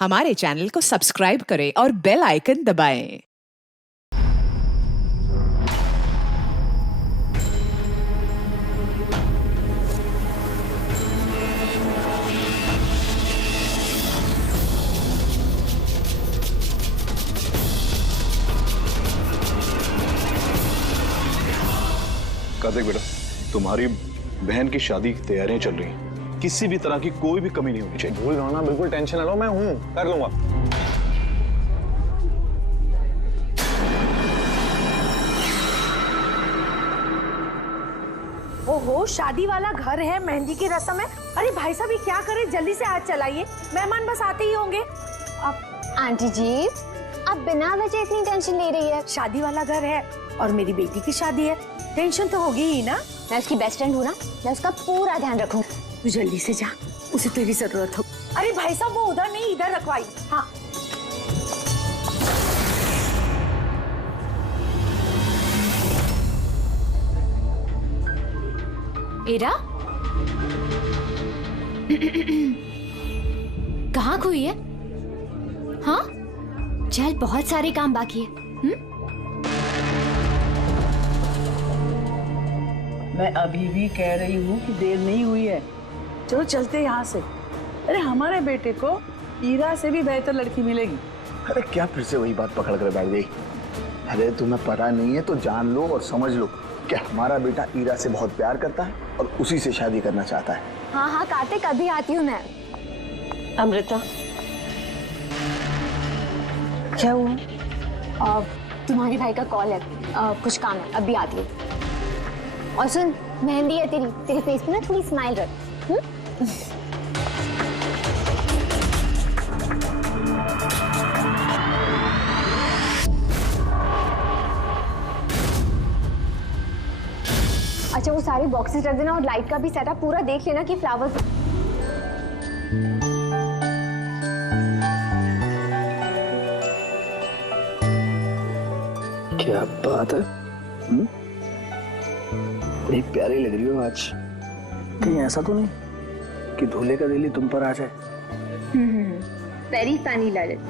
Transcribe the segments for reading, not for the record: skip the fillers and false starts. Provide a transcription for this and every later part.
हमारे चैनल को सब्सक्राइब करें और बेल आइकन दबाएं। कार्तिक बेटा, तुम्हारी बहन की शादी की तैयारियां चल रही हैं। किसी भी तरह की कोई भी कमी नहीं होनी चाहिए। भूल रहा ना, बिल्कुल टेंशन ना लो, मैं हूं, कर लूंगा। ओहो, शादी वाला घर है, मेहंदी की रस्म है। अरे भाई साहब, ये क्या करे, जल्दी से हाथ चलाइए, मेहमान बस आते ही होंगे। अब आंटी जी, आप बिना वजह इतनी टेंशन ले रही है। शादी वाला घर है और मेरी बेटी की शादी है, टेंशन तो होगी ही ना। मैं उसकी बेस्ट फ्रेंड हूँ ना, मैं उसका पूरा ध्यान रखूंगी। तू जल्दी से जा, उसे तेरी जरूरत हो। अरे भाई साहब, वो उधर नहीं, इधर रखवाई। हाँ, एरा कहाँ खोई है? हाँ, चल, बहुत सारे काम बाकी है। मैं अभी भी कह रही हूँ कि देर नहीं हुई है, चलो चलते यहाँ से। अरे हमारे बेटे को ईरा से भी बेहतर लड़की मिलेगी। अरे क्या फिर से वही बात पकड़ कर बैठ गई? अरे तुम्हें पता नहीं है तो जान लो और समझ लो कि हमारा बेटा ईरा से बहुत प्यार करता है और उसी से शादी करना चाहता है। हाँ हाँ कार्तिक, अभी आती हूँ मैं। अमृता, क्या हुआ? तुम्हारे भाई का कॉल है, कुछ काम है, अभी आती हूँ। और सुन, मेहंदी है तेरे फेस पे ना, थोड़ी स्माइल रख। अच्छा, वो सारे बॉक्सेस रख देना और लाइट का भी सेटअप पूरा देख लेना कि फ्लावर्स। क्या बात है, बड़ी प्यारी लग रही हो आज। कहीं ऐसा तो नहीं कि दूल्हे का दिल ही तुम पर आ जाए? Very funny Lalit.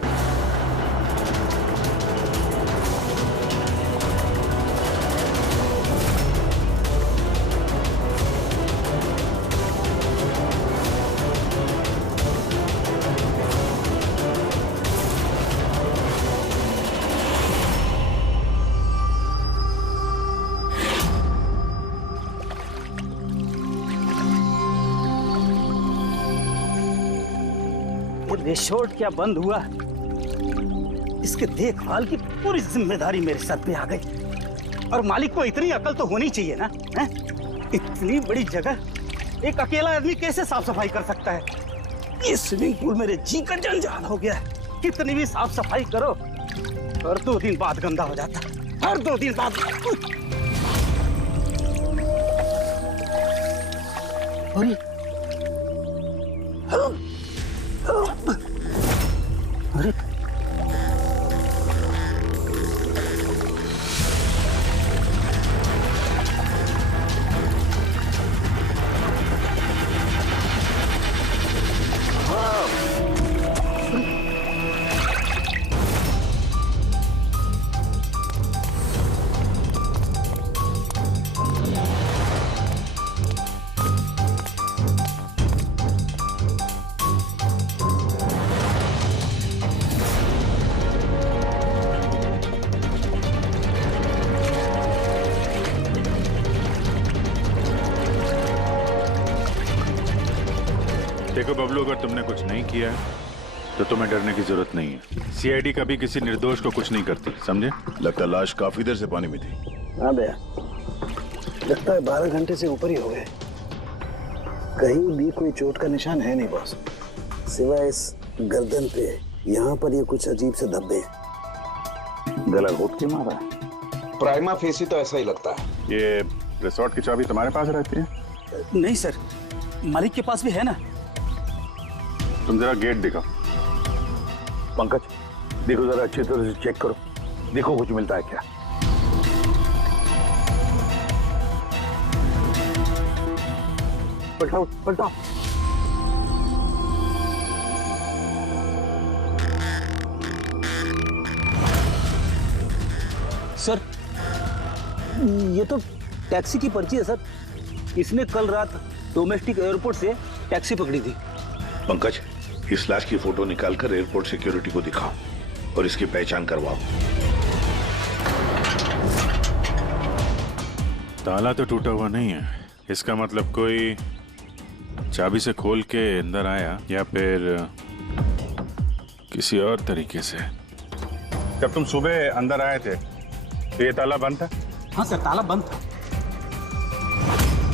रिसोर्ट क्या बंद हुआ? इसके देखभाल की पूरी जिम्मेदारी मेरे सर पे आ गई। और मालिक को इतनी अकल तो होनी चाहिए ना, है? इतनी बड़ी जगह एक अकेला आदमी कैसे साफ सफाई कर सकता है? ये स्विमिंग पूल मेरे जी का जंजाल हो गया है। कितनी भी साफ सफाई करो, हर 2 दिन बाद गंदा हो जाता है, हर 2 दिन बाद। अरे देखो बबलू, अगर तुमने कुछ नहीं किया तो तुम्हें डरने की जरूरत नहीं है। सीआईडी कभी किसी निर्दोष को कुछ नहीं करती, समझे? लगता है लाश काफी देर से पानी में थी। हाँ भैया, लगता है 12 घंटे से ऊपर ही हो गए। कहीं भी कोई चोट का निशान है नहीं बॉस, सिवाय इस गर्दन पे। यहाँ पर ये कुछ अजीब से धब्बे हैं। गला घोट के मारा है? प्राइमा फेसी तो ऐसा ही लगता है। ये रिसोर्ट की चाबी तुम्हारे पास रहती है? नहीं सर, मालिक के पास भी है ना। तुम जरा गेट दिखाओ। पंकज, देखो जरा अच्छी तरह से चेक करो, देखो कुछ मिलता है क्या। पलटाओ पलटाओ। सर ये तो टैक्सी की पर्ची है सर। इसने कल रात डोमेस्टिक एयरपोर्ट से टैक्सी पकड़ी थी। पंकज, इस लाश की फोटो निकालकर एयरपोर्ट सिक्योरिटी को दिखाओ और इसकी पहचान करवाओ। ताला तो टूटा हुआ नहीं है, इसका मतलब कोई चाबी से खोल के अंदर आया या फिर किसी और तरीके से। जब तुम सुबह अंदर आए थे तो ये ताला बंद था? हाँ सर, ताला बंद था।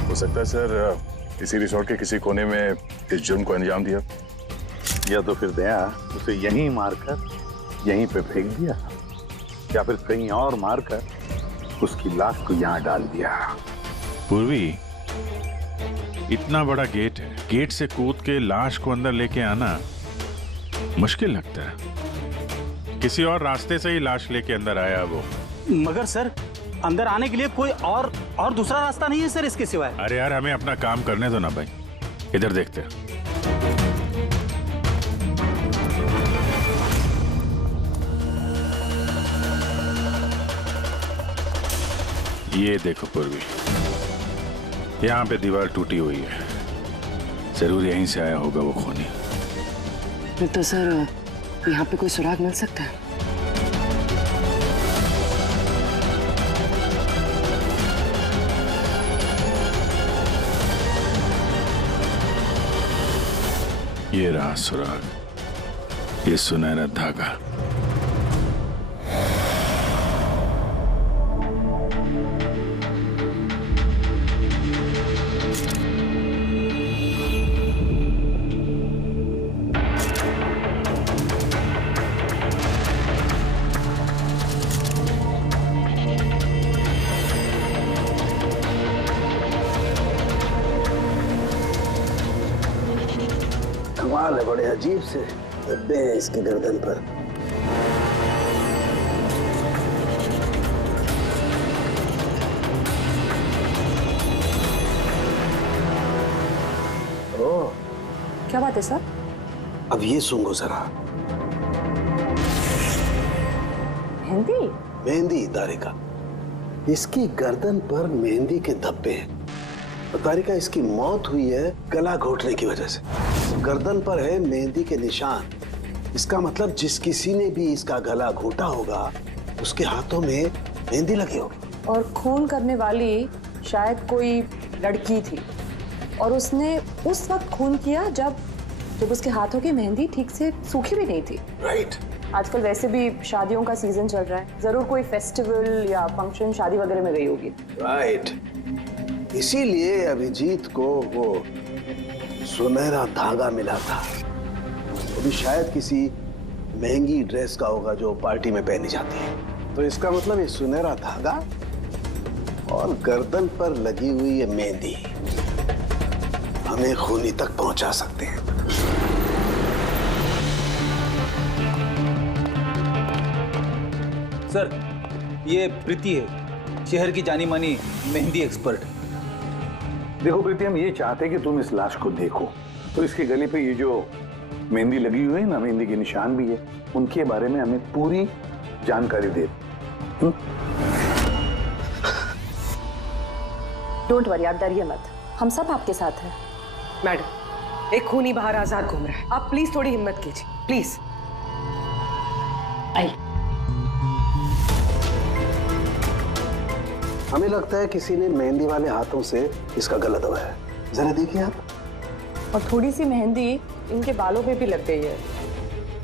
हो सकता है सर इसी रिसोर्ट के किसी कोने में इस जुर्म को अंजाम दिया, या तो फिर दया उसे यहीं मारकर यहीं पे फेंक दिया, या फिर कहीं और मारकर उसकी लाश को यहाँ डाल दिया। पूर्वी, इतना बड़ा गेट है, गेट से कूद के लाश को अंदर लेके आना मुश्किल लगता है। किसी और रास्ते से ही लाश लेके अंदर आया वो। मगर सर अंदर आने के लिए कोई और दूसरा रास्ता नहीं है सर इसके सिवाय। अरे यार, हमें अपना काम करने दो ना भाई, इधर देखते हैं। ये देखो पूर्वी, यहाँ पे दीवार टूटी हुई है, जरूर यहीं से आया होगा वो खूनी। तो सर यहाँ पे कोई सुराग मिल सकता है? ये रहा सुराग, ये सुनहरा धागा। कमाल है, बड़े अजीब से धब्बे हैं इसके गर्दन पर। ओह, क्या बात है सर? अब ये सुनो जरा। मेहंदी? मेहंदी तारिका, इसकी गर्दन पर मेहंदी के धब्बे हैं। तारिका, इसकी मौत हुई है गला घोटने की वजह से। गर्दन पर है मेहंदी के निशान। इसका मतलब जिस किसी ने भी इसका गला घोटा होगा उसके हाथों में मेहंदी लगी होगी। और खून करने वाली शायद कोई लड़की थी और उसने उस वक्त खून किया जब उसके हाथों की मेहंदी ठीक से सूखी भी नहीं थी। राइट। आजकल वैसे भी शादियों का सीजन चल रहा है, जरूर कोई फेस्टिवल या फंक्शन शादी वगैरह में गई होगी। राइट। इसीलिए अभिजीत को वो सुनहरा धागा मिला था। वो भी शायद किसी महंगी ड्रेस का होगा जो पार्टी में पहनी जाती है। तो इसका मतलब ये सुनहरा धागा और गर्दन पर लगी हुई ये मेहंदी हमें खूनी तक पहुंचा सकते हैं। सर, ये प्रीति है, शहर की जानी मानी मेहंदी एक्सपर्ट। देखो प्रीति, हम ये चाहते हैं कि तुम इस लाश को देखो, तो इसके गले पे ये जो मेहंदी लगी हुई है ना, मेहंदी के निशान भी है, उनके बारे में हमें पूरी जानकारी दे। डोंट वरी, आप डरिए मत, हम सब आपके साथ हैं। मैडम, एक खूनी बाहर आजाद घूम रहा है, आप प्लीज थोड़ी हिम्मत कीजिए, प्लीज। आई। हमें लगता है किसी ने मेहंदी वाले हाथों से इसका गला दबाया है। जरा देखिए आप। और थोड़ी सी मेहंदी इनके बालों पे भी लग गई है,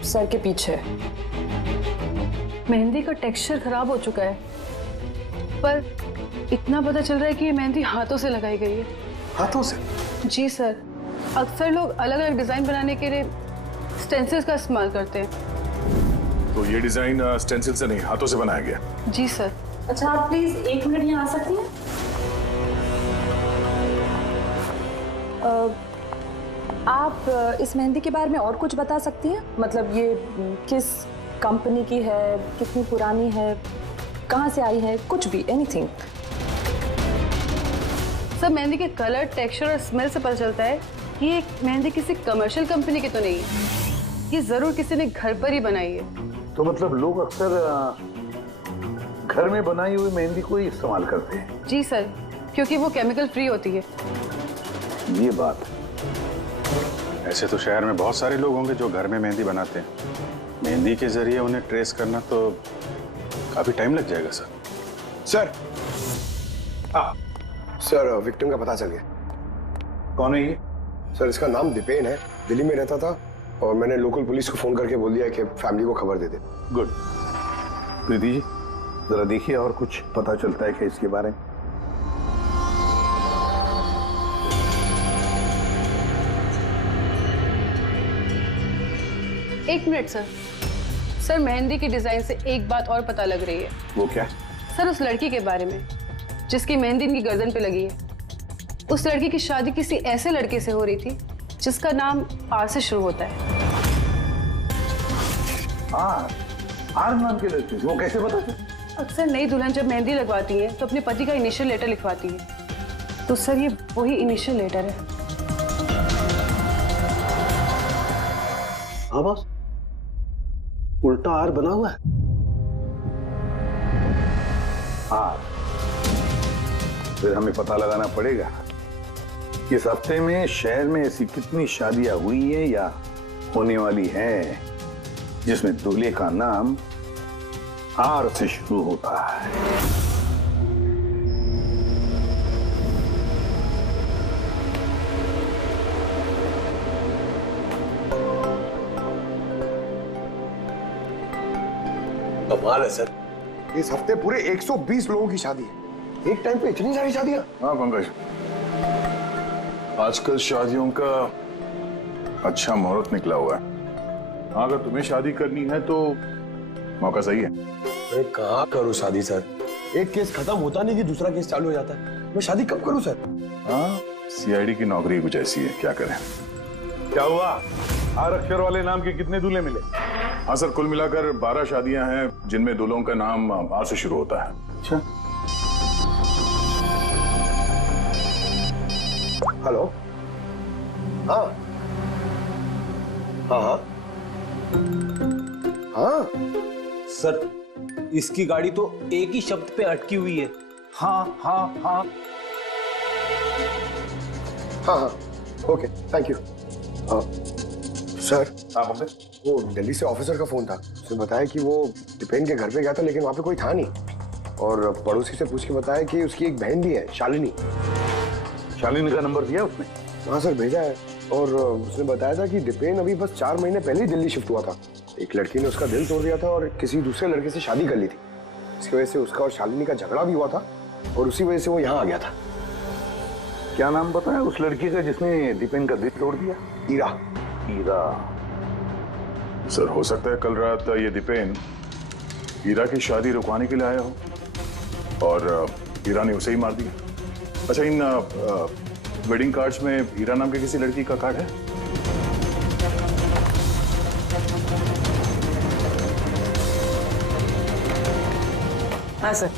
सर के पीछे। मेहंदी का टेक्सचर खराब हो चुका है, पर इतना पता चल रहा है कि ये मेहंदी हाथों से लगाई गई है। हाथों से? जी सर, अक्सर लोग अलग अलग डिजाइन बनाने के लिए स्टेंसिल्स का इस्तेमाल करते हैं। तो ये डिजाइन स्टेंसिल से नहीं, हाथों से बनाया गया। जी सर। अच्छा, आप प्लीज 1 मिनट यहाँ आ सकती हैं? आप इस मेहंदी के बारे में और कुछ बता सकती हैं? मतलब ये किस कंपनी की है, कितनी पुरानी है, कहाँ से आई है, कुछ भी, एनीथिंग। सर, मेहंदी के कलर, टेक्सचर और स्मेल से पता चलता है कि ये मेहंदी किसी कमर्शियल कंपनी की तो नहीं है, ये जरूर किसी ने घर पर ही बनाई है। तो मतलब लोग अक्सर घर में बनाई हुई मेहंदी को ही इस्तेमाल करते हैं। जी सर, क्योंकि वो केमिकल फ्री होती है। ये बात ऐसे तो शहर में बहुत सारे लोग होंगे जो घर में मेहंदी बनाते हैं। मेहंदी के जरिए उन्हें ट्रेस करना तो काफी टाइम लग जाएगा सर। सर, हाँ सर, विक्टिम का पता चल गया। कौन है ये? सर, इसका नाम दीपेन है, दिल्ली में रहता था और मैंने लोकल पुलिस को फोन करके बोल दिया कि फैमिली को खबर दे दे। गुड। प्रीति जी, जरा देखिए और कुछ पता चलता है क्या इसके बारे में? एक मिनट सर। सर, मेहंदी की डिजाइन से एक बात और पता लग रही है। वो क्या? सर, उस लड़की के बारे में जिसकी मेहंदी इनकी गर्दन पे लगी है। उस लड़की की शादी किसी ऐसे लड़के से हो रही थी जिसका नाम आर से शुरू होता है। आर नाम के लड़के? वो कैसे पता चला? अक्सर नई दुल्हन जब मेहंदी लगवाती है तो अपने पति का इनिशियल लेटर लिखवाती है। तो सर, ये वही इनिशियल लेटर है। हाँ बॉस, उल्टा आर बना हुआ है। आर? फिर हमें पता लगाना पड़ेगा कि इस हफ्ते में शहर में ऐसी कितनी शादियां हुई हैं या होने वाली हैं जिसमें दूल्हे का नाम आर से शुरू होता है। कमाल है सर, इस हफ्ते पूरे 120 लोगों की शादी है। एक टाइम पे इतनी सारी शादियां? हाँ पंकज, आजकल शादियों का अच्छा मुहूर्त निकला हुआ है। हाँ, अगर तुम्हें शादी करनी है तो मौका सही है। मैं कहाँ करूँ शादी सर? एक केस खत्म होता नहीं कि दूसरा केस चालू हो जाता है। मैं शादी कब करूँ सर? हाँ, सीआईडी की नौकरी कुछ ऐसी है, क्या करें। क्या हुआ? आर अक्षर वाले नाम के कितने दूल्हे मिले? हाँ सर, कुल मिलाकर 12 शादियां हैं जिनमें दूल्हों का नाम आर से शुरू होता है। अच्छा। हेलो? हाँ हाँ हाँ हाँ सर, इसकी गाड़ी तो एक ही शब्द पे अटकी हुई है। हाँ हाँ हाँ हाँ हाँ, ओके, थैंक यू। सर, वो दिल्ली से ऑफिसर का फोन था। उसने बताया कि वो दीपेन के घर पे गया था लेकिन वहां पे कोई था नहीं, और पड़ोसी से पूछ के बताया कि उसकी एक बहन भी है, शालिनी। शालिनी का नंबर दिया उसने? हाँ सर, भेजा है। और उसने बताया था कि दीपेन अभी बस 4 महीने पहले ही दिल्ली शिफ्ट हुआ था। एक लड़की ने उसका दिल तोड़ दिया था और किसी दूसरे लड़के से शादी कर ली थी। इसकी वजह से उसका और शालिनी का झगड़ा भी हुआ था और उसी वजह से वो यहाँ आ गया था। क्या नाम बताया उस लड़की का जिसने दीपेन का दिल तोड़ दिया? ईरा। ईरा? सर, हो सकता है कल रात ये दीपेन हीरा की शादी रुकवाने के लिए आया हो और हीरा ने उसे ही मार दिया। अच्छा, इन वेडिंग कार्ड्स में हीरा नाम की किसी लड़की का कार्ड है? हाँ सर।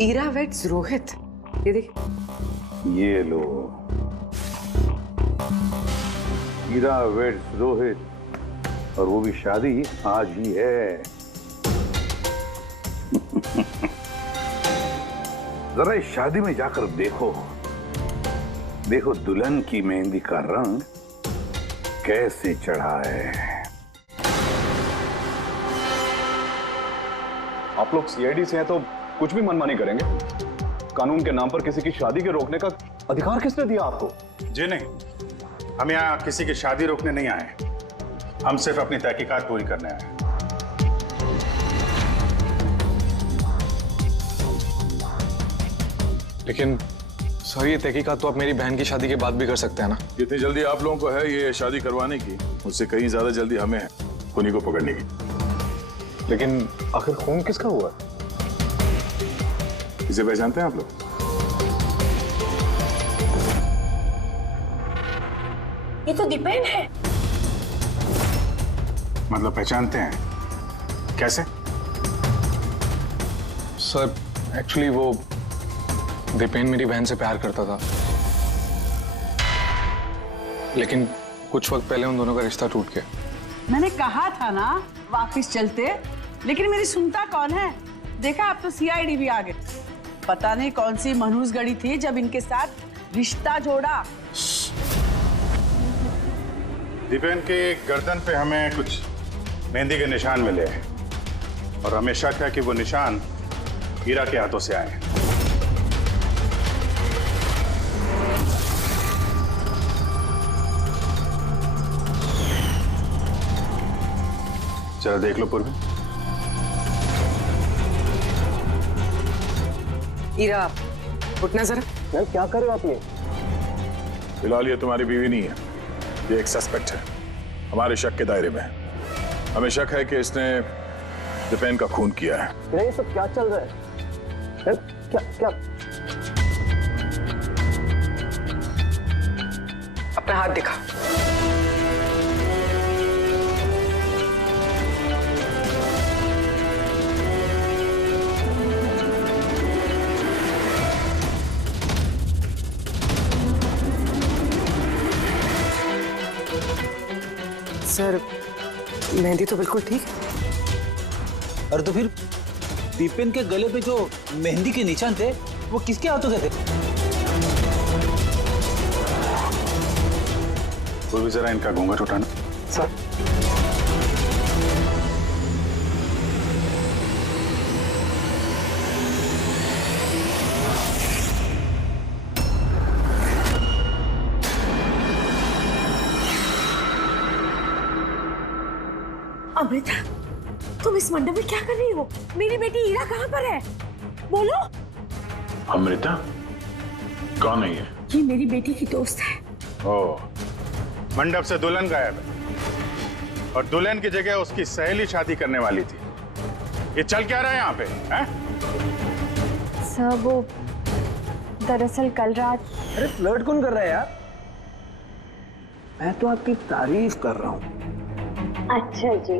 ईरा वेड्स रोहित, ये देखिए। ये लो, ईरा वेड्स रोहित, और वो भी शादी आज ही है। जरा इस शादी में जाकर देखो, देखो दुल्हन की मेहंदी का रंग कैसे चढ़ा है। आप लोग सीआईडी से हैं तो कुछ भी मनमानी करेंगे? कानून के नाम पर किसी की शादी के रोकने का अधिकार किसने दिया आपको? जी नहीं, हम यहाँ किसी की शादी रोकने नहीं आए, हम सिर्फ अपनी तहकीकात पूरी करने आए हैं। लेकिन सर, ये तहकीकात तो आप मेरी बहन की शादी के बाद भी कर सकते हैं ना? जितनी जल्दी आप लोगों को है ये शादी करवाने की, उससे कहीं ज्यादा जल्दी हमें है खूनी को पकड़ने की। लेकिन आखिर खून किसका हुआ? इसे पहचानते हैं आप लोग? ये तो दीपेन है। मतलब पहचानते हैं? कैसे? सर, एक्चुअली वो दीपेन मेरी बहन से प्यार करता था, लेकिन कुछ वक्त पहले उन दोनों का रिश्ता टूट गया। मैंने कहा था ना वापस चलते, लेकिन मेरी सुनता कौन है। देखा अब तो सीआईडी भी आ गए। पता नहीं कौन सी मनहूस गड़ी थी जब इनके साथ रिश्ता जोड़ा। दीपेन के गर्दन पे हमें कुछ मेहंदी के निशान मिले हैं और हमें शक है कि वो निशान हीरा के हाथों से आए हैं। जरा देख लो पूर्वी। हीरा, उठना जरा। मैम क्या कर रहे हो आप ये? फिलहाल ये तुम्हारी बीवी नहीं है, ये एक सस्पेक्ट है, हमारे शक के दायरे में है। हमें शक है कि इसने दीपेन का खून किया है। ये सब क्या चल रहा है? क्या क्या? अपना हाथ दिखा। सर, मेहंदी तो बिल्कुल ठीक है। अरे तो फिर दीपेन के गले पे जो मेहंदी के निशान थे वो किसके हाथों के थे? वो भी जरा इनका घूंघट उठाना। सर अमृता, तुम इस मंडप में क्या कर रही हो? मेरी बेटी हीरा कहाँ पर है? बोलो। अमृता कौन है ये? ये मेरी बेटी की दोस्त है। ओह, मंडप से दुल्हन गायब है और दुल्हन की जगह उसकी सहेली शादी करने वाली थी। ये चल क्या रहा है यहाँ पे? हैं? सर वो दरअसल कल रात। अरे फ्लर्ट कौन कर रहा है यार? मैं तो आपकी तारीफ कर रहा हूँ। अच्छा जी,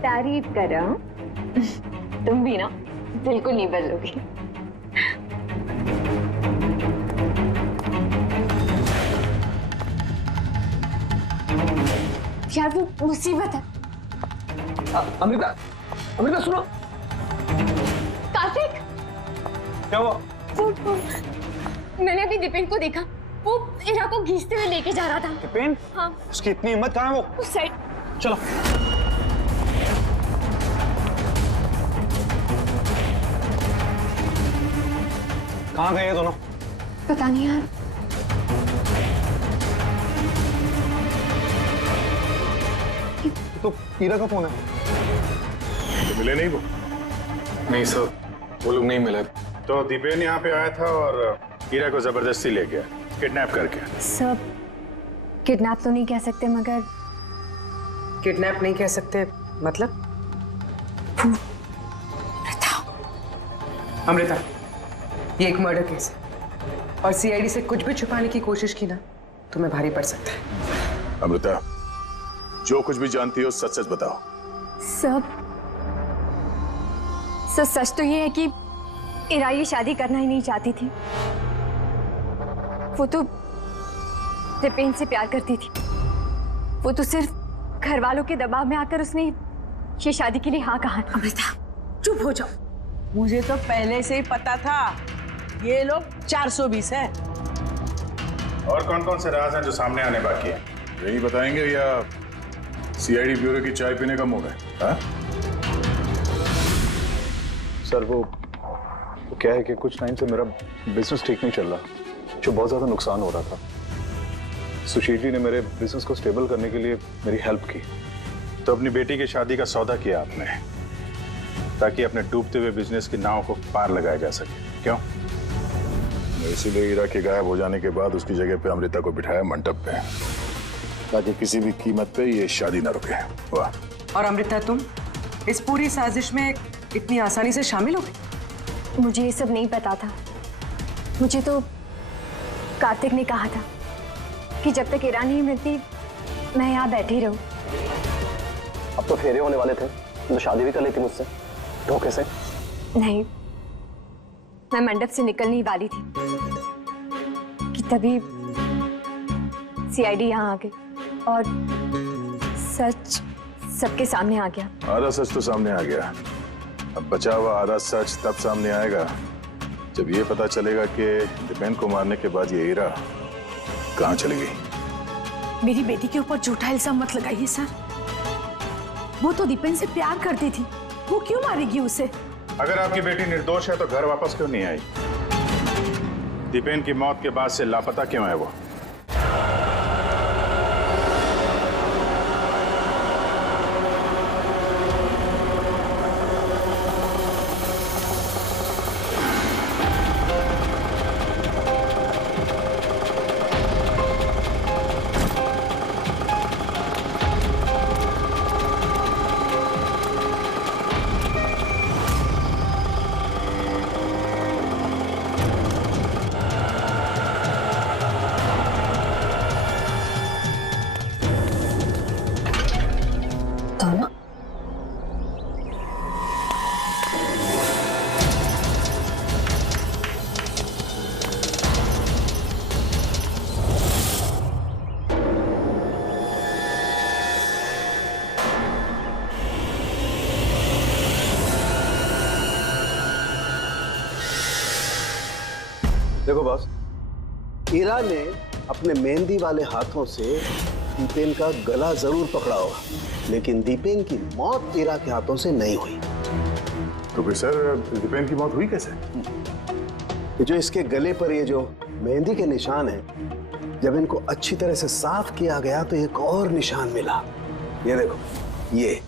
तारीफ कर रहा हूँ। तुम भी ना बिल्कुल नहीं बदलोगी। यार वो मुसीबत है। अमृता, अमृता सुनो। कार्तिक, क्या हुआ? मैंने अभी दीपेन को देखा, वो हीरा को घींचते हुए लेके जा रहा था। दीपेन? हाँ। उसकी इतनी हिम्मत कहाँ है वो? उस साइड। चलो। कहाँ गए ये दोनों? पता नहीं यार। तो हीरा का फोन है। तो मिले नहीं वो? नहीं सर, वो लोग नहीं मिले। तो दीपेन यहाँ पे आया था और हीरा को जबरदस्ती ले गया, किडनैप करके। सब किडनैप तो नहीं कह सकते, मगर किडनैप नहीं कह सकते मतलब? अमृता, ये एक मर्डर केस है और सीआईडी से कुछ भी छुपाने की कोशिश की ना तो मैं भारी पड़ सकता है। अमृता, जो कुछ भी जानती हो सच सच बताओ। सब सच तो ये है कि हीरा ये शादी करना ही नहीं चाहती थी। वो तो दीपेन से प्यार करती थी। वो तो सिर्फ घर वालों के दबाव में आकर उसने ये शादी के लिए हाँ कहा। अमृता चुप हो जाओ। मुझे तो पहले से ही पता था ये लोग 420 है। और कौन कौन से राज हैं जो सामने आने बाकी हैं? यही बताएंगे या सीआईडी ब्यूरो की चाय पीने का मूड है? हाँ? सर वो क्या है कि कुछ टाइम से मेरा बिजनेस ठीक नहीं चल रहा, जो बहुत ज्यादा नुकसान हो रहा था। सुशील जी ने मेरे बिजनेस को स्टेबल करने के लिए मेरी हेल्प की। तो अपनी बेटी की शादी का सौदा किया आपने ताकि अपने डूबते हुए बिजनेस की नाव को पार लगाया जा सके, क्यों? इसीलिए हीरा के गायब हो जाने के बाद उसकी जगह पे अमृता को बिठाया मंडप पे, ताकि किसी भी कीमत पे ये शादी ना रुके। वाह। और अमृता, तुम इस पूरी साजिश में इतनी आसानी से शामिल हो गई? मुझे ये सब नहीं पता था। मुझे तो कार्तिक ने कहा था कि जब तक हीरा नहीं मिलती मैं यहाँ बैठी रहूं। अब तो फेरे होने वाले थे, तो शादी भी कर लेती मुझसे धोखे से। नहीं, मैं मंडप से निकलने ही वाली थी कि तभी सीआईडी यहाँ आ गई और सच सबके सामने आ गया। आधा सच तो सामने आ गया, अब बचा हुआ आधा सच तब सामने आएगा जब ये पता चलेगा कि दीपेन को मारने के बाद ये हीरा कहाँ चली गई। मेरी बेटी के ऊपर झूठा इल्जाम मत लगाइए सर। वो तो दीपेन से प्यार करती थी, वो क्यों मारेगी उसे? अगर आपकी बेटी निर्दोष है तो घर वापस क्यों नहीं आई? दीपेन की मौत के बाद से लापता क्यों है वो? देखो बॉस, ईरा ने अपने मेहंदी वाले हाथों से दीपेन का गला जरूर पकड़ा होगा, लेकिन दीपेन की मौत ईरा के हाथों से नहीं हुई। तो फिर सर दीपेन की मौत हुई कैसे? ये जो इसके गले पर ये जो मेहंदी के निशान हैं, जब इनको अच्छी तरह से साफ किया गया तो एक और निशान मिला। ये देखो, ये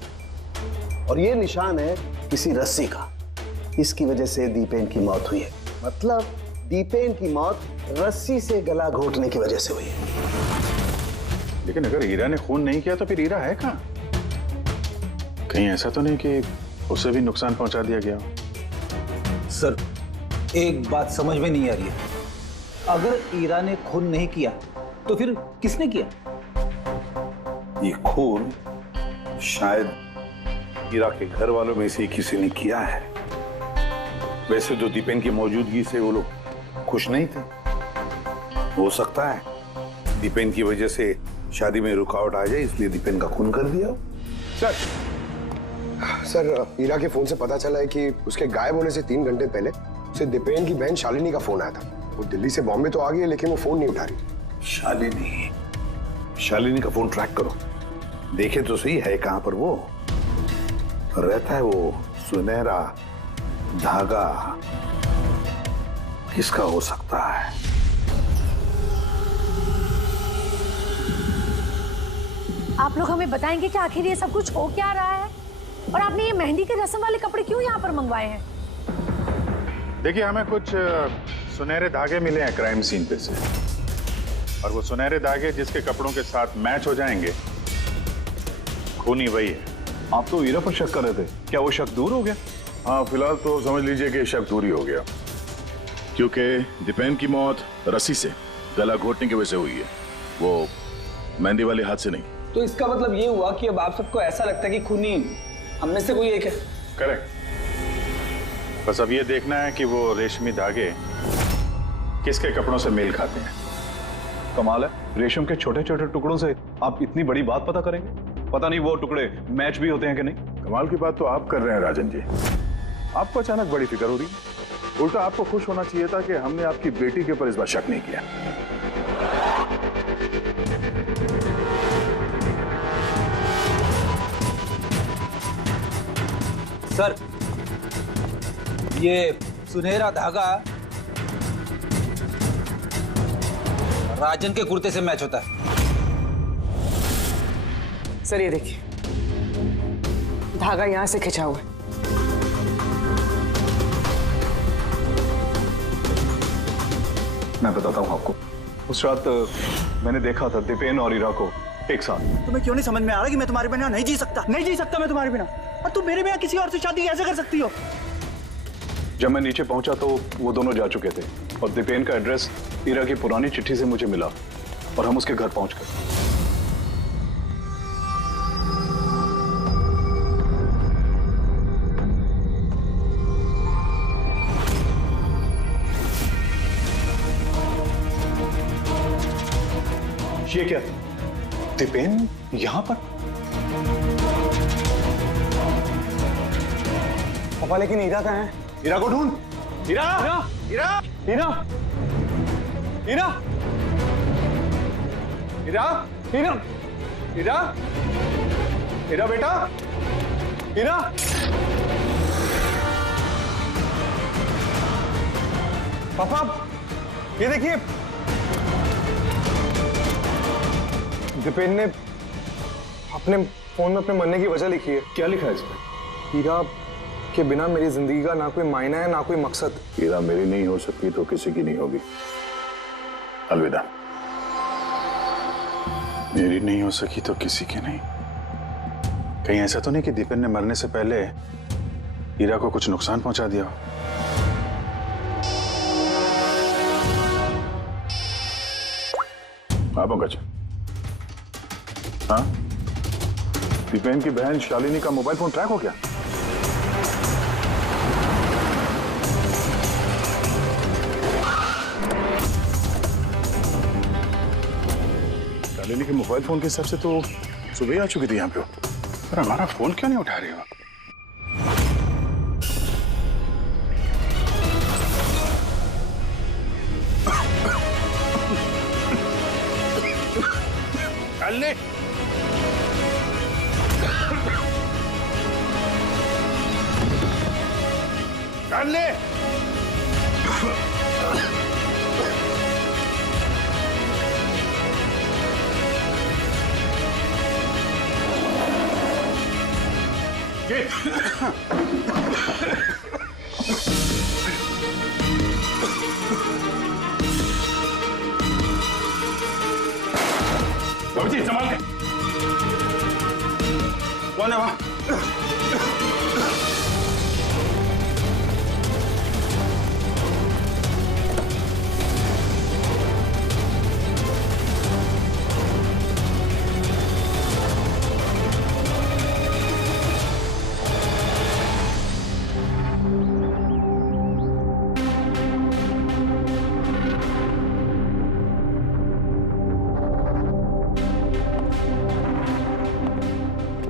और ये निशान है किसी रस्सी का। इसकी वजह से दीपेन की मौत हुई है। मतलब दीपेन की मौत रस्सी से गला घोटने की वजह से हुई है। लेकिन अगर हीरा ने खून नहीं किया तो फिर हीरा है कहाँ? कहीं ऐसा तो नहीं कि उसे भी नुकसान पहुंचा दिया गया हो? सर, एक बात समझ में नहीं आ रही है। अगर ईरा ने खून नहीं किया तो फिर किसने किया? ये खून शायद हीरा के घर वालों में से किसी ने किया है। वैसे तो दीपेन की मौजूदगी से वो लोग खुश नहीं थे। हो सकता है दीपेन की वजह से शादी में रुकावट आ जाए, इसलिए दीपेन का खून कर दिया। सर, ईरा के फोन से पता चला है कि उसके गायब होने से 3 घंटे पहले उसे दीपेन की बहन शालिनी का फोन आया था। वो दिल्ली से बॉम्बे तो आ गई है, लेकिन वो फोन नहीं उठा रही। शालिनी का फोन ट्रैक करो, देखे तो सही है कहां पर वो रहता है। वो सुनहरा धागा किसका हो सकता है? आप लोग हमें बताएंगे कि आखिर ये सब कुछ हो क्या रहा है, और आपने ये मेहंदी के रस्म वाले कपड़े क्यों यहाँ पर मंगवाए हैं? देखिए, हमें कुछ सुनहरे धागे मिले हैं क्राइम सीन पे से, और वो सुनहरे धागे जिसके कपड़ों के साथ मैच हो जाएंगे, खूनी वही है। आप तो हीरा पर शक कर रहे थे, क्या वो शक दूर हो गया? हाँ, फिलहाल तो समझ लीजिए कि शक दूर ही हो गया, क्योंकि दीपेन की मौत रस्सी से गला घोटने की वजह से हुई है, वो मेहंदी वाले हाथ से नहीं। तो इसका मतलब ये हुआ कि अब आप सबको ऐसा लगता है कि खूनी हम में से कोई एक है। करेक्ट। बस अब ये देखना है कि वो रेशमी धागे किसके कपड़ों से मेल खाते हैं। कमाल है, रेशम के छोटे छोटे टुकड़ों से आप इतनी बड़ी बात पता करेंगे। पता नहीं वो टुकड़े मैच भी होते हैं कि नहीं। कमाल की बात तो आप कर रहे हैं राजन जी। आपको अचानक बड़ी फिक्र हो रही है। उल्टा आपको खुश होना चाहिए था कि हमने आपकी बेटी के ऊपर इस बार शक नहीं किया। सर, ये सुनहरा धागा राजन के कुर्ते से मैच होता है। सर, ये देखिए, धागा यहां से खिंचा हुआ है। मैं बताता हूँ आपको, उस रात मैंने देखा था दीपेन और ईरा को एक साथ। तुम्हें क्यों नहीं समझ में आ रहा कि मैं तुम्हारे बिना नहीं जी सकता? नहीं जी सकता मैं तुम्हारे बिना, और तुम मेरे बिना किसी और से शादी कैसे कर सकती हो? जब मैं नीचे पहुंचा तो वो दोनों जा चुके थे, और दीपेन का एड्रेस ईरा की पुरानी चिट्ठी से मुझे मिला, और हम उसके घर पहुंच गए। ये क्या, दीपेन यहां पर? पापा लेकिन हीरा कहाँ है? हीरा को ढूंढ। हीरा हीरा हीरा हीरा हीरा हीरा हीरा हीरा बेटा हीरा। पापा ये देखिए, दीपेन ने अपने फोन में अपने मरने की वजह लिखी है। क्या लिखा है इसमें? हीरा के बिना मेरी जिंदगी का ना कोई मायना है ना कोई मकसद। हीरा मेरी नहीं हो सकती तो किसी की नहीं होगी। अलविदा। मेरी नहीं हो सकी तो किसी की नहीं। कहीं ऐसा तो नहीं कि दीपेन ने मरने से पहले हीरा को कुछ नुकसान पहुंचा दिया हो? हाँ पंकज। हाँ, दीपेन की बहन शालिनी का मोबाइल फोन ट्रैक हो गया। शालिनी के मोबाइल फोन के हिसाब से तो सुबह ही आ चुकी थी यहाँ पे। पर हमारा फोन क्यों नहीं उठा रही हो? शालिनी, शालिनी, बाबूजी संभाल के। कौन है वहां?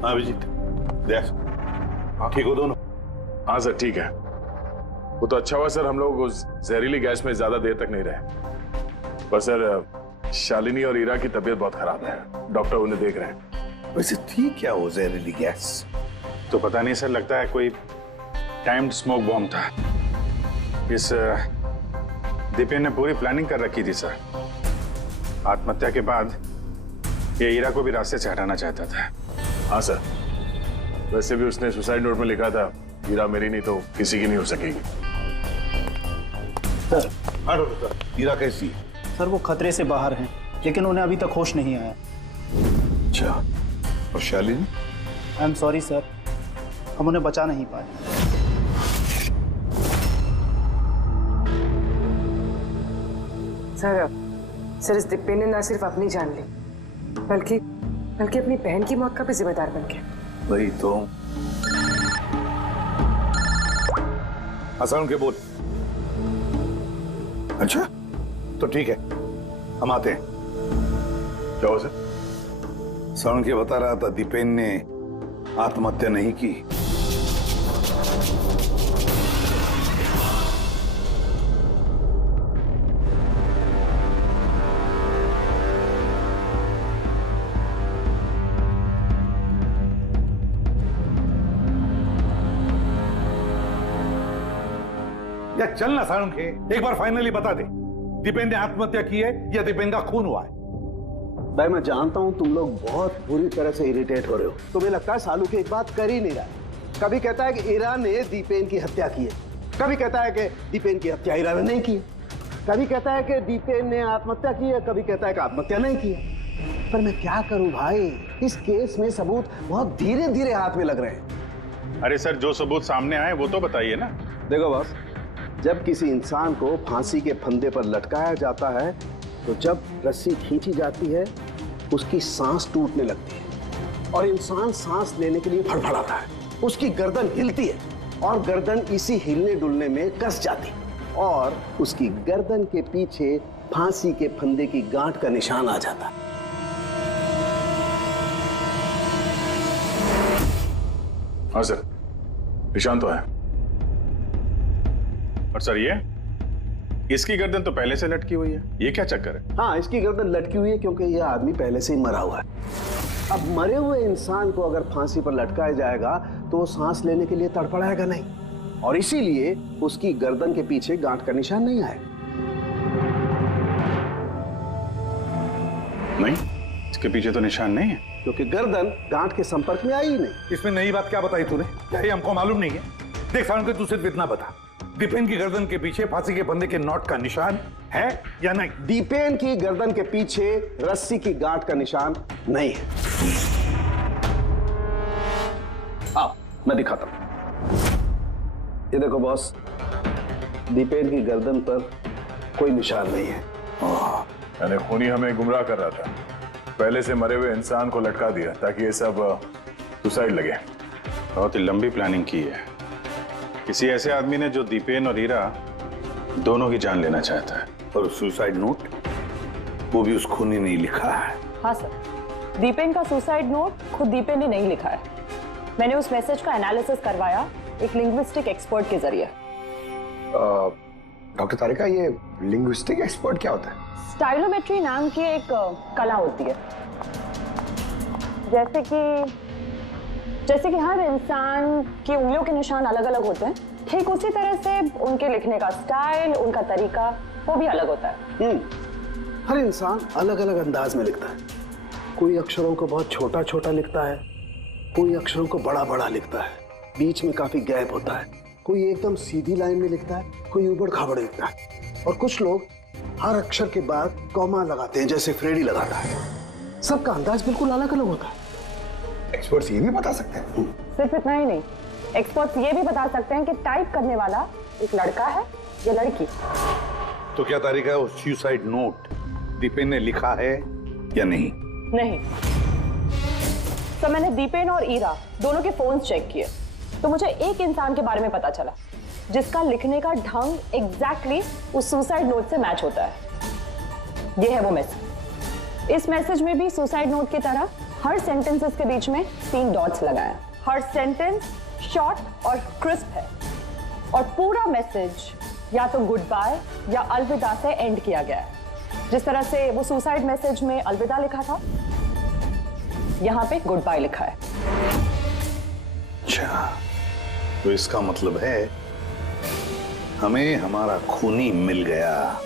हाँ अभिजीत, देख ठीक हो दोनों? हाँ सर ठीक है। वो तो अच्छा हुआ सर हम लोग उस जहरीली गैस में ज्यादा देर तक नहीं रहे। पर सर शालिनी और हीरा की तबीयत बहुत खराब है, डॉक्टर उन्हें देख रहे हैं। वैसे ठीक क्या हो जहरीली गैस? तो पता नहीं सर, लगता है कोई टाइम्ड स्मोक बॉम्ब था। इस दीपेन ने पूरी प्लानिंग कर रखी थी सर। आत्महत्या के बाद ये हीरा को भी रास्ते से हटाना चाहता था। हाँ सर, वैसे भी उसने सुसाइड नोट में लिखा था हीरा मेरी नहीं तो किसी की नहीं हो सकेगी। सर हीरा कैसी है? सर वो खतरे से बाहर हैं, लेकिन उन्हें अभी तक होश नहीं आया। अच्छा, और Shalini? I am sorry sir, हम उन्हें बचा नहीं पाए। सर इस दीपेन ने न सिर्फ अपनी जान ली बल्कि अपनी बहन की मौत का भी जिम्मेदार बन गया। वही तो। हसन के बोल। अच्छा तो ठीक है, हम आते हैं। क्या हो सर? सरण के बता रहा था दीपेन ने आत्महत्या नहीं की। या चल ना सारुण के, एक बार फाइनली बता दे, दीपेन ने आत्महत्या की है या दीपेन का खून हुआ है? भाई मैं जानता हूं तुम लोग बहुत बुरी तरह से इरिटेट हो रहे हो। तुम्हें लगता है सालू की एक बात कर ही नहीं रहा। कभी कहता है कि हीरा ने दीपेन की हत्या की है, कभी कहता है कि दीपेन की हत्या हीरा ने नहीं की है, कभी कहता है कि दीपेन ने आत्महत्या की है, कभी कहता है कि आत्महत्या नहीं की है। पर मैं क्या करूं भाई, इस केस में सबूत बहुत धीरे धीरे हाथ में लग रहे हैं। अरे सर, जो सबूत सामने आए वो तो बताइए ना। देखो बॉस, जब किसी इंसान को फांसी के फंदे पर लटकाया जाता है तो जब रस्सी खींची जाती है उसकी सांस टूटने लगती है और इंसान सांस लेने के लिए फड़फड़ाता है। उसकी गर्दन हिलती है और गर्दन इसी हिलने डुलने में कस जाती है और उसकी गर्दन के पीछे फांसी के फंदे की गांठ का निशान आ जाता है। हाँ सर, निशान तो है। और सर ये इसकी गर्दन तो पहले से लटकी हुई है, ये क्या चक्कर है? हाँ, इसकी गर्दन लटकी हुई है क्योंकि यह आदमी पहले से ही मरा हुआ है। अब मरे हुए इंसान को अगर फांसी पर लटकाया जाएगा तो वो सांस लेने के लिए तड़पड़ाएगा नहीं, और इसीलिए उसकी गर्दन के पीछे गांठ का निशान नहीं आएगा। नहीं, इसके पीछे तो निशान नहीं है, क्योंकि गर्दन गांठ के संपर्क में आई ही नहीं। इसमें नई बात क्या बताई तूने? क्या ये हमको मालूम नहीं है? देख सालुंखे, तू सिर्फ इतना बता, दीपेन की गर्दन के पीछे फांसी के फंदे के नोट का निशान है या नहीं? दीपेन की गर्दन के पीछे रस्सी की गांठ का निशान नहीं है। अब मैं दिखाता हूं। ये देखो बॉस, दीपेन की गर्दन पर कोई निशान नहीं है। यानी खूनी हमें गुमराह कर रहा था, पहले से मरे हुए इंसान को लटका दिया ताकि ये सब सुसाइड लगे। बहुत ही लंबी प्लानिंग की है किसी ऐसे आदमी ने जो दीपेन और हीरा दोनों की जान लेना चाहता है। और सुसाइड नोट वो भी उस खूनी ने लिखा है। हाँ सर, दीपेन का सुसाइड नोट खुद दीपेन ने नहीं लिखा है। मैंने उस मैसेज का एनालिसिस करवाया एक लिंग्विस्टिक एक्सपर्ट के जरिए। डॉक्टर तारिका, ये लिंग्विस्टिक एक्सपर्ट क्या होता है? स्टाइलोमेट्री नाम की एक कला होती है। जैसे कि हर इंसान की उंगलियों के निशान अलग अलग होते हैं, ठीक उसी तरह से उनके लिखने का स्टाइल, उनका तरीका वो भी अलग होता है। हर इंसान अलग अलग अंदाज में लिखता है। कोई अक्षरों को बहुत छोटा छोटा लिखता है, कोई अक्षरों को बड़ा बड़ा लिखता है, बीच में काफी गैप होता है। कोई एकदम सीधी लाइन में लिखता है, कोई ऊबड़ खाबड़ लिखता है, और कुछ लोग हर अक्षर के बाद कॉमा लगाते हैं, जैसे फ्रेडी लगाता है। सबका अंदाज बिल्कुल अलग अलग होता है। एक्सपर्ट्स ये भी बता सकते हैं? सिर्फ इतना ही नहीं, एक्सपर्ट्स ये भी बता सकते हैं कि टाइप करने वाला एक लड़का है या लड़की। तो क्या तारीखा है उस सुसाइड नोट दीपेन ने लिखा है या नहीं? नहीं। तो मैंने दीपेन और ईरा दोनों के फोन चेक किए, तो मुझे एक इंसान के बारे में पता चला जिसका लिखने का ढंग एग्जैक्टली उस सुसाइड नोट से मैच होता है। ये है वो मैसेज। इस मैसेज में भी सुसाइड नोट की तरह हर सेंटेंसेस के बीच में 3 डॉट्स लगाया। हर सेंटेंस शॉर्ट और क्रिस्प है, और पूरा मैसेज या तो गुड बाय या अलविदा से एंड किया गया है। जिस तरह से वो सुसाइड मैसेज में अलविदा लिखा था, यहां पे गुड बाय लिखा है। अच्छा, तो इसका मतलब है हमें हमारा खूनी मिल गया।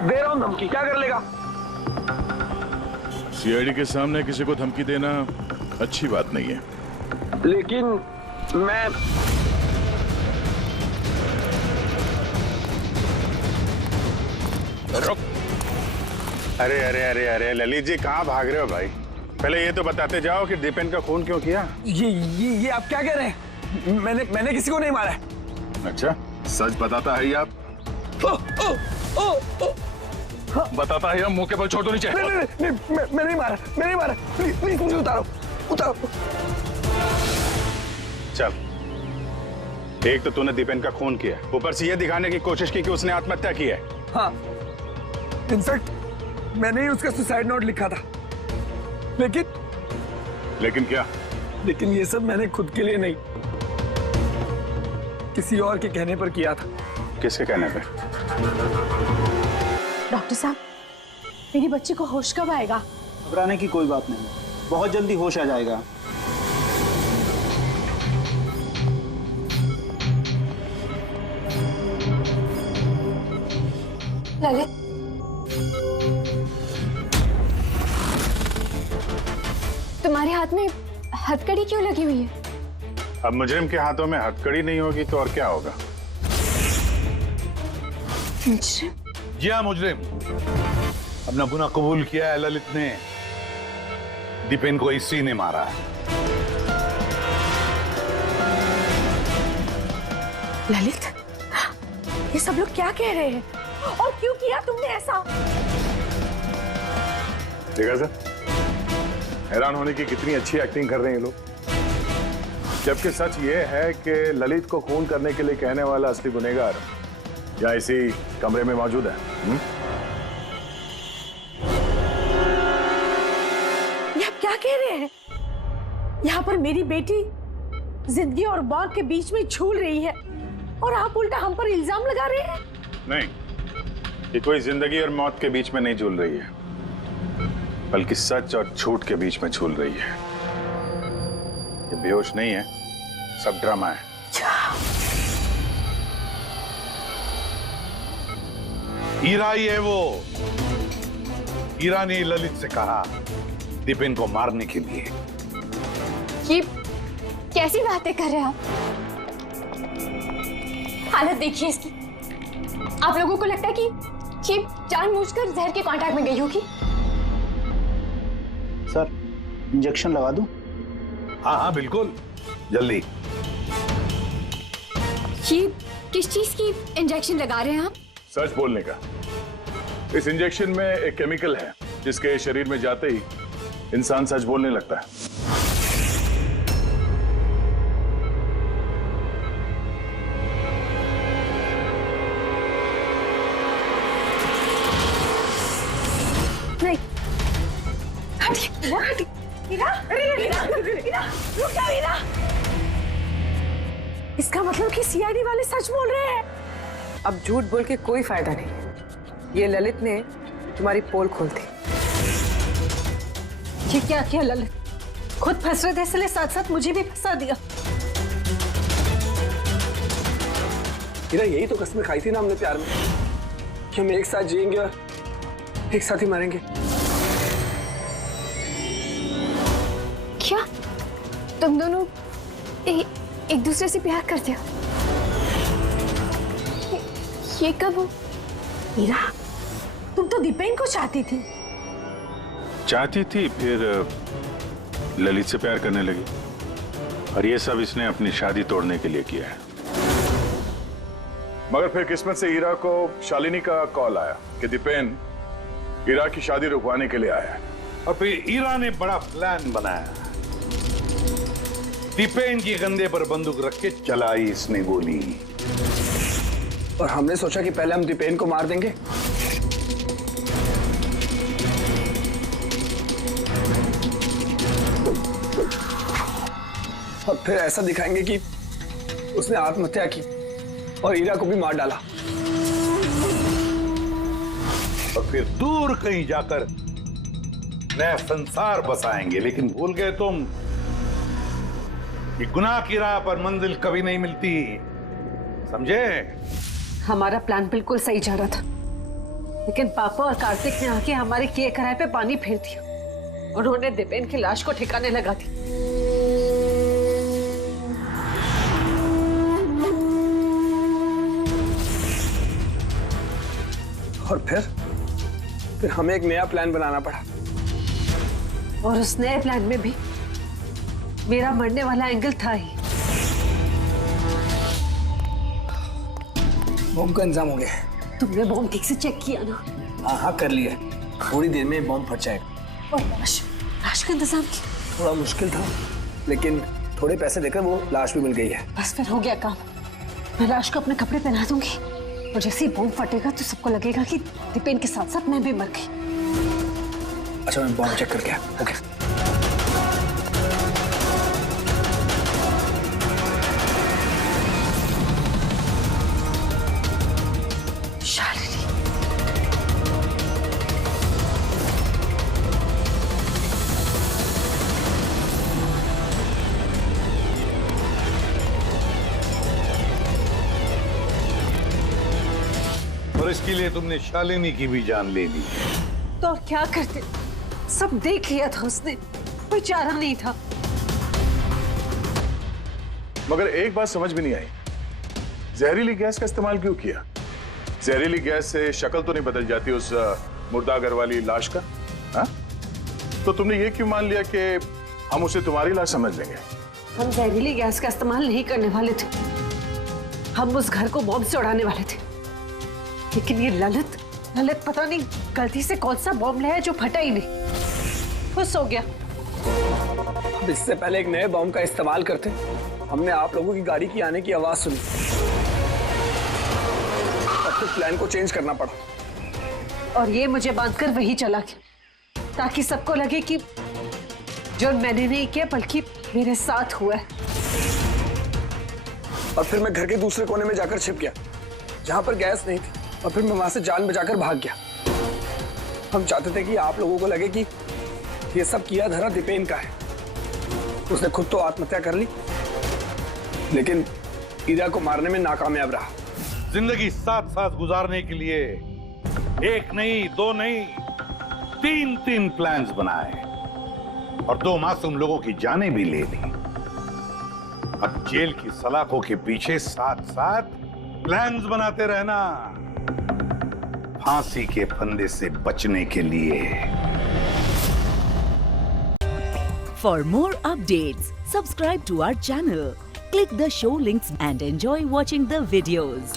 दे रहा हूं धमकी, क्या कर लेगा? सीआईडी के सामने किसी को धमकी देना अच्छी बात नहीं है। लेकिन मैं रुक। अरे अरे अरे अरे ललित जी, कहाँ भाग रहे हो भाई? पहले ये तो बताते जाओ कि दीपेन का खून क्यों किया? ये आप क्या कह रहे हैं? मैंने किसी को नहीं मारा है। अच्छा, सच बताता है आप? बताता है, मुंह के बल छोड़ दो नीचे। नहीं, मैं नहीं मारा, प्लीज मुझे उतारो। चल, एक तो तूने दीपेन का खून किया, ऊपर से ये दिखाने की कोशिश की कि उसने आत्महत्या की है। हाँ, इनफैक्ट मैंने ही उसका सुसाइड नोट लिखा था। लेकिन क्या? लेकिन ये सब मैंने खुद के लिए नहीं, किसी और के कहने पर किया था। किसके कहने पे? डॉक्टर साहब, मेरी बच्ची को होश कब आएगा? घबराने की कोई बात नहीं, बहुत जल्दी होश आ जाएगा। ललित, तुम्हारे हाथ में हथकड़ी क्यों लगी हुई है? अब मुजरिम के हाथों में हथकड़ी नहीं होगी तो और क्या होगा? मुजरिम? जी हाँ, मुजरिम। अपना गुनाह कबूल किया है ललित ने। दीपेन को इसी ने मारा है। ललित, ये सब लोग क्या कह रहे हैं और क्यों किया तुमने ऐसा? देखा सर, हैरान होने की कितनी अच्छी एक्टिंग कर रहे हैं ये लोग, जबकि सच ये है कि ललित को खून करने के लिए कहने वाला असली गुनहगार या इसी कमरे में मौजूद है? ये आप क्या कह रहे हैं? यहाँ पर मेरी बेटी जिंदगी और मौत के बीच में झूल रही है और आप उल्टा हम पर इल्जाम लगा रहे हैं। नहीं, ये कोई जिंदगी और मौत के बीच में नहीं झूल रही है, बल्कि सच और झूठ के बीच में झूल रही है। ये बेहोश नहीं है, सब ड्रामा है। हीरा ही है वो। हीरा ने ललित से कहा दीपेन को मारने के लिए। ये कैसी बातें कर रहे हैं आप? हालत देखिए इसकी। आप लोगों को लगता है कि ये जानबूझकर जहर के कांटेक्ट में गई होगी? सर, इंजेक्शन लगा दूं? हाँ हाँ बिल्कुल, जल्दी। ये किस चीज की इंजेक्शन लगा रहे हैं आप? सच बोलने का। इस इंजेक्शन में एक केमिकल है जिसके शरीर में जाते ही इंसान सच बोलने लगता है। नहीं, हटिए। हीरा, रुक जाओ हीरा। इसका मतलब कि सीआईडी वाले सच बोल रहे हैं। अब झूठ बोल के कोई फायदा नहीं। ये ललित ने तुम्हारी पोल खोल दी। ये क्या किया ललित? खुद फंस रहे थे इसलिए साथ साथ मुझे भी फंसा दिया। हीरा, यही तो कसमें खाई थी ना हमने प्यार में कि हम एक साथ जिएंगे और एक साथ ही मरेंगे। क्या तुम दोनों एक दूसरे से प्यार करते हो? ये कब हो? हीरा, तुम तो दीपेन को चाहती थी। फिर ललित से प्यार करने लगी, और ये सब इसने अपनी शादी तोड़ने के लिए किया है। मगर फिर किस्मत से हीरा को शालिनी का कॉल आया कि दीपेन हीरा की शादी रुकवाने के लिए आया है। और फिर हीरा ने बड़ा प्लान बनाया। दीपेन की कंधे पर बंदूक रख के चलाई इसने गोली। और हमने सोचा कि पहले हम दीपेन को मार देंगे, और फिर ऐसा दिखाएंगे कि उसने आत्महत्या की और हीरा को भी मार डाला। और फिर दूर कहीं जाकर नया संसार बसाएंगे। लेकिन भूल गए तुम कि गुनाह की राह पर मंजिल कभी नहीं मिलती, समझे? हमारा प्लान बिल्कुल सही जा रहा था, लेकिन पापा और कार्तिक ने आके हमारे किए कराए पे पानी फेर दिया। उन्होंने दीपेन की लाश को ठिकाने लगा दी। और फिर हमें एक नया प्लान बनाना पड़ा। और उस नए प्लान में भी मेरा मरने वाला एंगल था ही। बॉम्ब का इंतजाम हो गया। तुमने बॉम्ब ठीक से चेक किया ना? हाँ कर लिया। थोड़ी देर में बॉम्ब फट जाएगा। और लाश का इंतजाम किया? थोड़ा मुश्किल था, लेकिन थोड़े पैसे देकर वो लाश भी मिल गई है। बस फिर हो गया काम। मैं लाश को अपने कपड़े पहना दूंगी, और जैसे ही बॉम्ब फटेगा तो सबको लगेगा कि दीपेन के साथ साथ मैं भी मर गई। अच्छा, मैं बॉम्ब चेक करके आया। ओके। और इसके लिए तुमने शालिनी की भी जान ले ली। तो और क्या करते? सब देख लिया था उसने, कोई चारा नहीं था। मगर एक बात समझ में नहीं आई, जहरीली गैस का इस्तेमाल क्यों किया? जहरीली गैस से शक्ल तो नहीं बदल जाती उस मुर्दा घर वाली लाश का? हाँ? तो तुमने ये क्यों मान लिया कि हम उसे तुम्हारी लाश समझ लेंगे? हम जहरीली गैस का इस्तेमाल नहीं करने वाले थे, हम उस घर को बॉम्ब से उड़ाने वाले थे। लेकिन ये ललित पता नहीं गलती से कौन सा बॉम्ब लाया जो फटा ही नहीं, खुश हो गया। अब इससे पहले एक नए बॉम्ब का इस्तेमाल करते, हमने आप लोगों की गाड़ी की आने की आवाज सुनी। फिर प्लान को चेंज करना पड़ा। और ये मुझे बांधकर वही चला गया ताकि सबको लगे कि जो मैंने नहीं किया बल्कि मेरे साथ हुआ है। और फिर मैं घर के दूसरे कोने में जाकर छिप गया जहां पर गैस नहीं थी, और फिर मैं वहां से जान बचाकर भाग गया। हम चाहते थे कि आप लोगों को लगे कि ये सब किया धरा दीपेन का है। उसने खुद तो आत्महत्या कर ली, लेकिन ईरा को मारने में नाकामयाब रहा। जिंदगी साथ साथ गुजारने के लिए एक नहीं, दो नहीं, तीन प्लान्स बनाए और 2 मासूम लोगों की जानें भी ले ली। अब जेल की सलाखों के पीछे साथ साथ प्लान्स बनाते रहना, फांसी के फंदे से बचने के लिए। For more updates, subscribe to our channel, click the show links and enjoy watching the videos.